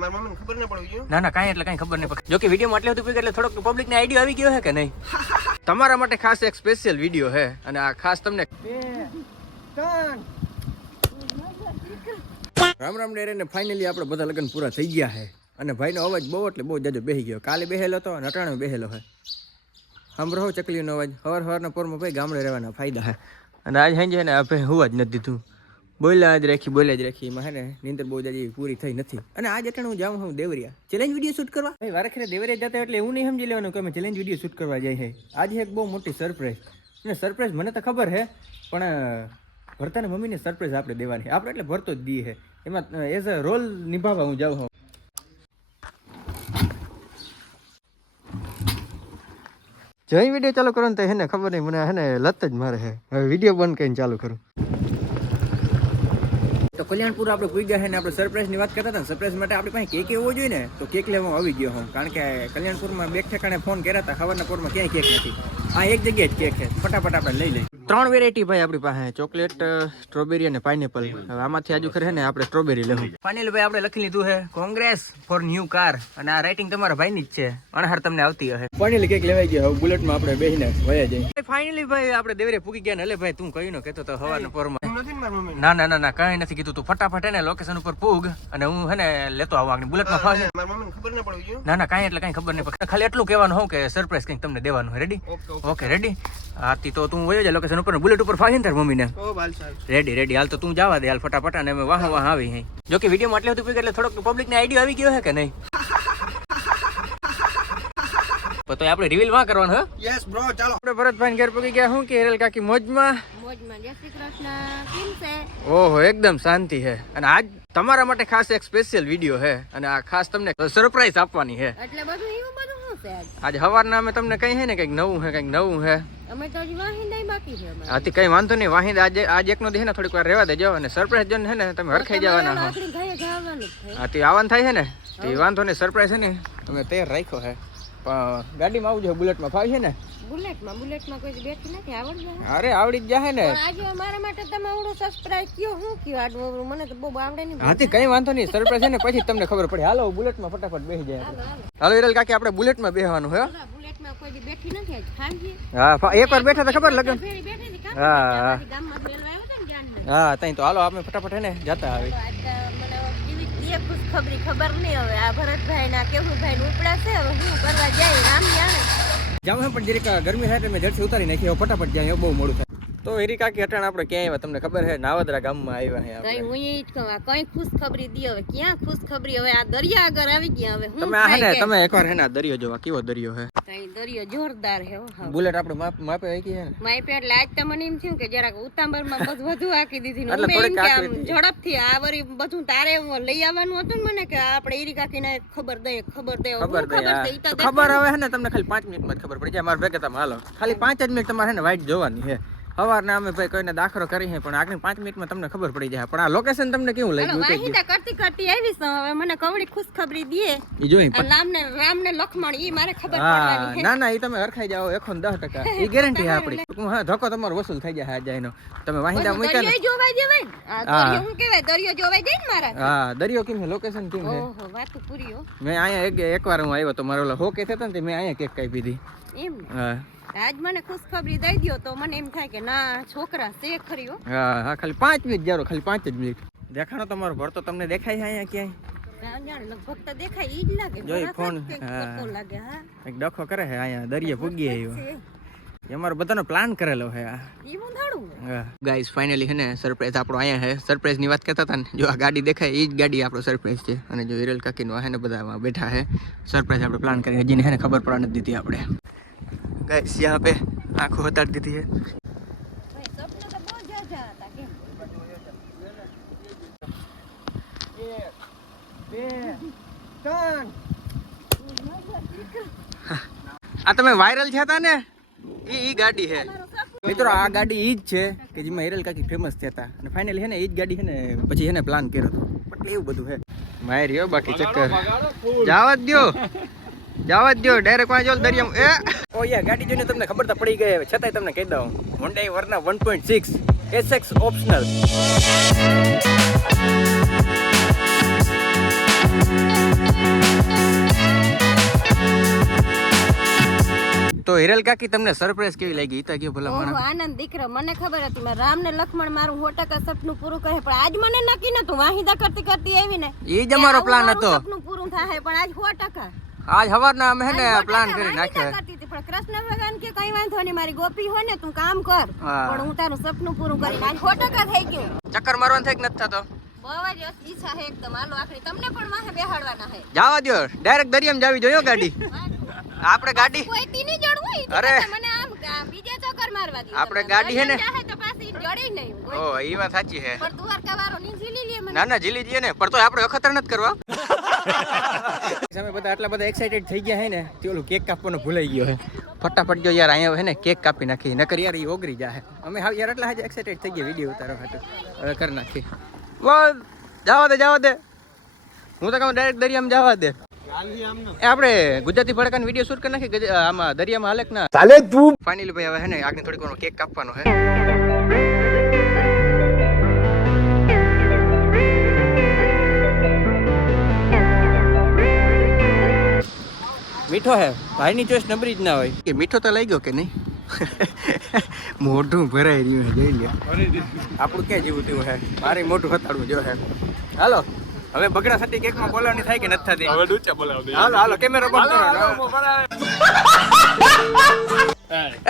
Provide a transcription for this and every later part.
ના ના ના કાંઈ એટલે કાંઈ ખબર નહીં જો કે વિડીયોમાં આટલે હતું એટલે થોડોક પબ્લિકને આઈડિયા આવી ગયો છે કે નહીં? તમારા માટે ખાસ એક સ્પેશિયલ વીડિયો છે અને આ ખાસ તમને રામ રામ ડેરે ને ફાઇનલી આપણે બધા લગ્ન પૂરા થઈ ગયા છે અને ભાઈનો અવાજ બહુ એટલે બહુ જાજો બેહી ગયો. કાલે બેહેલો હતો અને અટાણે બેહેલો છે સાંભળો ચકલીનો અવાજ. હવાર હવારના પોરમાં ભાઈ ગામડે રહેવાના ફાયદા છે અને આજ સાંજે ને આપણે હોવા જ નથી દીધું. બોલ્યા જ રાખી બોલ્યા જ રાખી. એમાં હે ને નીંદર બહુ જાજી પૂરી થઈ નથી. અને આજ અટાણે હું જાઉં હું દેવરિયા. ચેલેન્જ વીડિયો શૂટ કરવા? ભાઈ વારે ખેરે દેવરિયા જતા એટલે એવું નહીં સમજી લેવાનું કે અમે ચેલેન્જ વીડિયો શૂટ કરવા જાય છે. આજે એક બહુ મોટી સરપ્રાઈઝ અને સરપ્રાઈઝ મને તો ખબર છે પણ ભરતાને મમ્મીને સરપ્રાઈઝ આપણે દેવાની છે. આપણે એટલે ભરતો જ દઈએ છે. એમાં એઝ અ રોલ નિભાવવા હું જાઉં છું. જય વીડિયો ચાલુ કરો ને તો હેને ખબર નહીં મને હેને લત જ મારે છે. હવે વીડિયો બંધ કરીને ચાલુ કરું. તો કલ્યાણપુર આપણે પૂઈ ગયા છે ને આપણે સરપ્રાઈઝની વાત કરતા હતા ને સરપ્રાઈઝ માટે આપણી પાસે કેક એવો જોઈએ ને, તો કેક લેવા આવી ગયો હું, કારણ કે કલ્યાણપુરમાં બે ઠેકાણે ફોન કર્યા હતા ખબરના પોરમાં ક્યાંય કેક નથી. આ એક જગ્યાએ જ કેક છે. ફટાફટ આપણે લઈ લઈએ. ત્રણ વેરાયટી ભાઈ આપણી પાસે ચોકલેટ સ્ટ્રોબેરી અને પાઇનેપલ હવે આમાંથી આજુ ખરે ને આપણે સ્ટ્રોબેરી લેવું ફાઇનલ ભાઈ આપણે લખી લીધું છે કોંગ્રેસ ફોર ન્યુ કાર અને આ રાઇટિંગ તમારા ભાઈની જ છે. અણહાર તમને આવતી હશે. ફાઇનલી કેક લેવાઈ ગયો હવે બુલેટમાં આપણે બેસીને વયા જઈએ. ફાઇનલી ભાઈ, આપણે દેવરે પૂકી ગયા ને એટલે ભાઈ, તું કહ્યું ને? કહેતો તો હવાના પોરમાં. નથી ને મારા મમ્મી ના ના ના ના કાંઈ નથી કીધું તું. ફટાફટ હે ને લોકેશન ઉપર પૂગ અને હું હે ને લેતો આવું આગળ. બુલેટમાં ફાવી મારા મમ્મીને ખબર ના પડવી જોઈએ. ના ના કાંઈ એટલે કાંઈ ખબર નહીં. પડે ખાલી એટલું કહેવાનું હોઉં કે સરપ્રાઈઝ કંઈક તમને દેવાનું રેડી ઓકે રેડી આથી તો તું વયો જાય લોકેશન ઉપર બુલેટ ઉપર ફાવી ને તાર મમ્મીને. ઓ બાલ સાહેબ રેડી રેડી હાલ તો તું જવા દે હાલ ફટાફટ. અને અમે વાહ વાહ આવી હે. જો કે વિડીયોમાં આટલે સુધી એટલે થોડોક પબ્લિકને આઈડિયા આવી ગયો છે કે નહીં? તો આપણે રિવીલમાં કરવાનું હે. યસ બ્રો ચાલો. આપણે ભરતભાઈ ઘેર પગી ગયા હું કે હિરલ કાકી મોજમાં? મોજમાં. જય શ્રી કૃષ્ણ. કેમ છે? ઓહો એકદમ શાંતિ છે અને આજ તમારા માટે ખાસ એક સ્પેશિયલ વીડિયો છે અને આ ખાસ તમને સરપ્રાઈઝ આપવાની છે એટલે બધું એવું બધું શું છે આજ? સવારના અમે તમને કહી હે ને કંઈક નવું છે કંઈક નવું છે અમે તો હજી બાકી છે અમારે. આથી કઈ વાંધો નહીં વાહિંદ આજે આજ એકનો દી ને થોડીક વાર રહેવા દેજો. અને સરપ્રાઈઝ જોઈને છે ને તમે હરખાઈ જવાના હો. આથી આવવાનું થાય છે ને તે વાંધો નહીં સરપ્રાઈઝ છે ને તમે તૈયાર રાખ્યો છે પણ ગાડીમાં આવજો બુલેટમાં ફાવશે છે ને? બુલેટમાં બુલેટમાં કોઈ બેઠી નથી આવડતું હોય? અરે આવડી જ જાય ને. આજે અમારા માટે તમે આવડો સબસ્ક્રાઇબ કયો શું કયો આડું? મને તો બહુ આવડે નહીં. હાથી કઈ વાંધો નહીં સરપ્રાઈઝ છે ને પછી તમને ખબર પડે. હાલો બુલેટમાં ફટાફટ બેસી જાય હાલો, હિરલ કાકી આપણે બુલેટમાં બેસવાનું હે. બુલેટમાં કોઈ બેઠી નથી હા બેઠા તો ખબર લગન? હા, હા. હા તઈ તો હાલો આપણે ફટાફટ હે ને જતા આવી. દીએ ખુશખબરી ખબર નહીં હવે. આ ભરતભાઈ ના કેવુંભાઈ ઉપડા છે. હવે શું કરવા જાય, રામ જાણે. જાઉં પણ જરીક ગરમી થાય મેં જડથી ઉતારી નાખી. ફટાફટ જાય બહુ મોડું થાય. તો હીરી કાકી હટાણ આપણે ક્યાં આવ્યા? તમને ખબર છે નાવદરા ગામમાં આવ્યા છે આપણે. હું એ જ કહું કઈ ખુશખબરી દી હવે ક્યાં ખુશખબરી? હવે આ દરિયા આગળ આવી ગયા હવે હું તમે આ હે તમે એકવાર હે ના દરિયો જોવા કેવો દરિયો છે? કઈ દરિયો જોરદાર હે હો બુલેટ આપણે માપ માપે આવી છે માપે એટલે આજ તમને એમ થયું કે જરાક ઉતાંબરમાં બધું વધુ આકી દીધી ને એટલે થોડીક કે આમ ઝડપથી આ વરી બધું તારે લઈ આવવાનું હતું ને મને કે આપણે ઈરી કાકીને ખબર દઈએ ખબર દઈએ. ખબર દે ખબર છે હવે હે ને તમને ખાલી પાંચ મિનિટમાં જ ખબર પડી. જાય મારે ભેગા તમે હાલો. ખાલી પાંચ જ મિનિટ તમારે હે ને વાઇટ જોવાની છે. સવારના અમે ભાઈ કોઈને દાખલો કરી પણ આગળ પાંચ મિનિટમાં તમને ખબર પડી જાય. પણ આ લોકેશન તમને કેવું લાગ્યું? વાહિંદા કરતી કરતી આવી હવે મને કવડી ખુશખબરી દે. એ જોઈ રામને રામને લખમણ ઈ મારે ખબર હા પડવાની ના ના એ તમે હરખાઈ જાઓ એકો દસ ટકા. એ ગેરંટી છે આપણી. હા ધક્કો તમારો વસૂલ થઈ જાય આજે એનો. તમે વાહિંદા મૂક્યા ને? જોવાઈ જવાય ને? આ દરિયો હું કહેવાય? દરિયો જોવાઈ જાય ને મારા હા દરિયો કેમ છે? લોકેશન કેમ છે? ઓહો વાત પૂરી હો. મેં અહીંયા એક એકવાર હું આવ્યો તો મારો ઓલો હો કે થતા ને મેં અહીંયા કેક કાપી દીધી એમ. હા. આજ મને ખુશખબરી દઈ દ્યો તો મને એમ થાય કે ના છોકરા છે ખરીઓ હા. હા ખાલી પાંચ મિનિટ જારો ખાલી પાંચ જ મિનિટ. દેખાણો તમારો ભર તો તમને દેખાય છે અહીંયા ક્યાંય? લગભગ તો દેખાય ઈ જ લાગે. જોઈ ફોન, હા. લાગે હા. એક ડખો કરે છે અહીંયા દરિયે પૂગી આવ્યો. અમારો બધાનો પ્લાન કરેલો છે આ. હું ગાઈસ ફાઇનલી છે ને સરપ્રાઈઝ આપણો અહીંયા છે. સરપ્રાઈઝની વાત કરતા હતા ને જો આ ગાડી દેખાય એ જ ગાડી આપણો સરપ્રાઈઝ છે. અને જો હિરલ કાકીનો ને બધા બેઠા છે. સરપ્રાઈઝ આપણે પ્લાન કરી હજી છે ને ખબર પડવા નથી દીધી આપણે. ગાઈસ यहाँ છે તો બહુ જાજા હતા કેમ આ તમે વાયરલ થયા હતા ને? ઈ ઈ ગાડી છે મિત્રો આ ગાડી ઈ જ છે કે જેમાં હિરલ કાકી ફેમસ થયા હતા અને ફાઇનલી હે ને ઈ જ ગાડી છે ને પછી એને ને પ્લાન કર્યો હતો. એટલે એવું બધું હે. મારી રહ્યો બાકી ચક્કર. જાવા જ દ્યો. જાવા જ દ્યો. ડાયરેક્ટ વાંચો દરિયા એ! ઓ ગાડી જોઈને તમને ખબર તો પડી ગઈ હવે. છતાંય તમને કહી દઉં. Hyundai Verna one point six SX optional તો હિરલ કાકી તમને સરપ્રાઈઝ કેવી લાગી? ઈતા ગયો ભલા મને આનંદ દીકરો મને ખબર હતી. મે રામ ને લક્ષ્મણ મારું 100% સપનું પૂરું કહે પણ આજ મને નક્કી નતું વાહિદા કરતી કરતી આવી ને એ જ અમારો પ્લાન હતો. સપનું પૂરું થાય પણ આજ 100% આજ સવારના અમે ને પ્લાન કરી નાખ્યો. પણ કૃષ્ણ ભગવાન કે કઈ વાંધો નહીં મારી ગોપી હોય ને તું કામ કર. પણ હું તારું સપનું પૂરું કરી આજ ખોટો ટકા થઈ ગયું. ચક્કર મારવાનું થાય કે નથી થતો? બહુ જ ઈચ્છા છે એકદમ. હાલો આખરી. તમને પણ વાહે બેહાડવાના જવા દયો. ડાયરેક્ટ દરિયામાં જાવી જોયો ગાડી. આપણે ગાડી કોઈ તી જડ હોય અરે. મને આમ બીજે ચક્કર મારવા દીધા આપણે. ગાડી હે ને? તો પાછી જડે નહીં. ઓ એ વાત સાચી છે. પણ દ્વારકા વાળો ની ઝીલી લે મને. ના ના જીલી જઈએ ને. પણ તો આપણે અખતર નથી કરવા. તમે બધા આટલા બધા એક્સાઇટેડ થઈ ગયા હે ને તે ઓલું કેક કાપવાનો ભૂલાઈ ગયો હે. ફટાફટ જો યાર અહીંયા હે ને કેક કાપી નાખી નકર યાર એ ઓગરી જાય અમે હાવ યાર એટલા હજી એક્સાઇટેડ થઈ ગયા વીડિયો ઉતારવા માટે. હવે કરી નાખી બોલ જવા દે જવા દે. હું તો કહું ડાયરેક્ટ દરિયામાં જવા દે. આપણે ગુજરાતી ભડકાની વીડિયો શૂટ કરી નાખી આમાં દરિયામાં હાલેક ના. ચાલે તું. ફાઇનલી ભાઈ હવે હે ને આગળ થોડીક કેક કાપવાનો હે. મીઠો હે ભાઈની ચોઈસ નબળી જ ના હોય કે મીઠો તો લઈ ગયો કે નહીં મોઢું ભરાઈ રહ્યું છે જોઈ લ્યો આપણું ક્યાં જેવું તેવું હે મારે મોઢું હતાડવું જો હે હાલો હવે બગડા સાથે કેકમાં બોલાવવાની થાય કે નથી થતી હવે ડૂચા બોલાવ હાલો હાલો કેમેરો બંધ કરો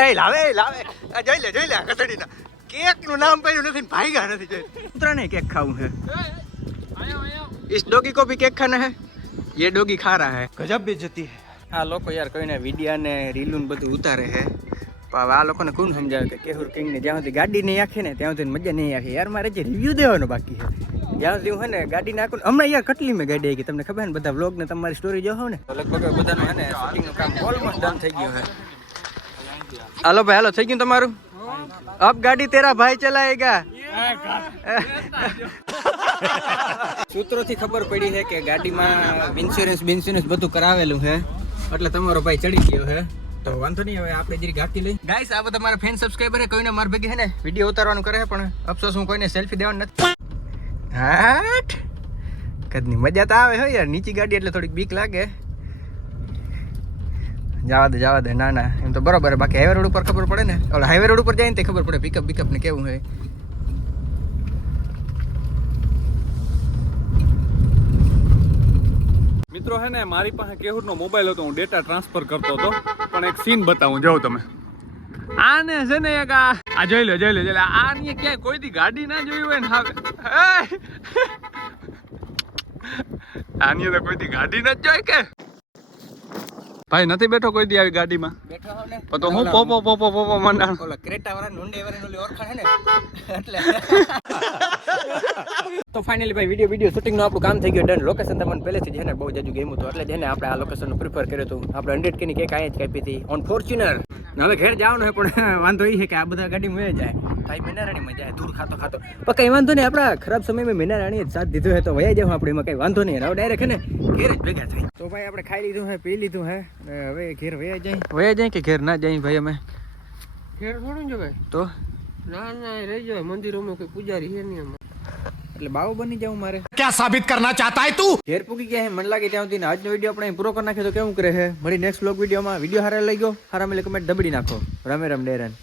એ લાવે એ લાવે આ જોઈ લે જોઈ લે કસડીના કેક નું નામ પડ્યું નથી ને ભાઈગા નથી જોઈ ઉતરાને કેક ખાવું છે इस डॉगी को भी केक खाना है ये डॉगी खा रहा है गजब बेइज्जती है આ લોકો યાર કોઈને વિડિયા ને રીલું બધું ઉતારે છે. હવે આ લોકોને કોણ સમજાવે કે કેહુર કિંગ ને જ્યાં સુધી ગાડી નહીં આખે ને ત્યાં સુધી મજા નહીં આખી યાર મારે જે રિવ્યુ દેવાનો બાકી છે. જ્યાં સુધી હું ને ગાડી નાખું હમણાં યાર કેટલી મેં ગાડી આવી તમને ખબર ને બધા વ્લોગ ને તમારી સ્ટોરી જોહો ને? લગભગ બધાનું હે ને કામ ઓલમોસ્ટ ડન થઈ ગયું છે. હાલો ભાઈ, હાલો, થઈ ગયું તમારું? અબ ગાડી તેરા ભાઈ ચલાએગા સૂત્રોથી ખબર પડી છે કે ગાડીમાં ઇન્સ્યોરન્સ બિન્સ્યોરન્સ બધું કરાવેલું છે. એટલે તમારો ભાઈ ચડી ગયો હે. તો વાંધો નહીં, હવે આપણે જરી ગાટી લઈ. ગાઈસ આ બધા મારા ફેન સબસ્ક્રાઈબર કોઈને માર ભેગી હે ને વીડિયો ઉતારવાનું કરે છે પણ અફસોસ હું કોઈને સેલ્ફી દેવાનું નથી. હાટ. કદની મજા તો આવે હો યાર, નીચી ગાડી એટલે થોડીક બીક લાગે. જવા દે જવા દે, ના ના, એમ તો બરોબર. બાકી હાઈવે રોડ ઉપર ખબર પડે ને? ઓલા હાઈવે રોડ ઉપર જાય ને તે ખબર પડે પિકઅપ પિકઅપ ને કેવું હોય મિત્રો હે ને, મારી પાસે કેહુરનો મોબાઈલ હતો, હું ડેટા ટ્રાન્સફર કરતો હતો. પણ એક સીન બતાવું જાઉં તમે. આને છે ને એક આ જોઈ લો જોઈ લો જોઈ લો. આની ક્યાંય કોઈ દી ગાડી ના જોઈ હોય ને હા? આની તો કોઈ દી ગાડી ન જોઈ કે? ભાઈ નથી બેઠો કોઈ દી આવી ગાડીમાં? બેઠો ને? તો હું પોપો પોપો પોપો મંડાણ ઓલા ક્રેટા વાળા નુંડે વાળા ઓલી ઓળખાણ ને? એટલે તો ફાઇનલી ભાઈ વીડિયો વીડિયો શૂટિંગનું આપણું કામ થઈ ગયું. ડન લોકેશન તમને પહેલેથી જેને છે ને બહુ જાજુ ગમ્યું હતું. એટલે જ ને આપણે આ લોકેશન પ્રિફર કર્યું હતું. આપણે હંડ્રેડ કે ની કેક અહીંયા જ કાપી હતી. ઓન ફોર્ચ્યુનર હવે ઘેર જવાનું છે પણ વાંધો એ છે કે આ બધા ગાડી મેં જાય. ભાઈ મીના રાણી મજા આવે દૂર ખાતો ખાતો. પણ કઈ વાંધો નહીં આપણા ખરાબ સમય મેં મીના રાણી સાથ દીધો હે તો વયા જાવ આપણે એમાં કઈ વાંધો નહીં. હવે ડાયરેક્ટ ને ઘેર જ ભેગા થઈ તો ભાઈ આપણે ખાઈ લીધું હે પી લીધું હે હવે ઘેર વયા જાય. વયા જાય કે ઘેર ના જાય ભાઈ અમે? ઘેર થોડું જ ભાઈ તો? ના ના રહી જાય મંદિરોમાં કોઈ પૂજારી હે નહીં એટલે બાવ બની જાવ મારે. ક્યાં સાબિત કરના ચાહતા હે તું? ઘેર પૂકી ગયા લાગે ત્યાં આજનો વીડિયો આપણે પૂરો કરી નાખ્યો તો કેવું કરે હે? મળી નેક્સ્ટ બ્લોગ વિડીયોમાં વીડિયો હારા લઈ ગયો. હારા મેલે દબડી નાખો. રામે રામ ડેરન.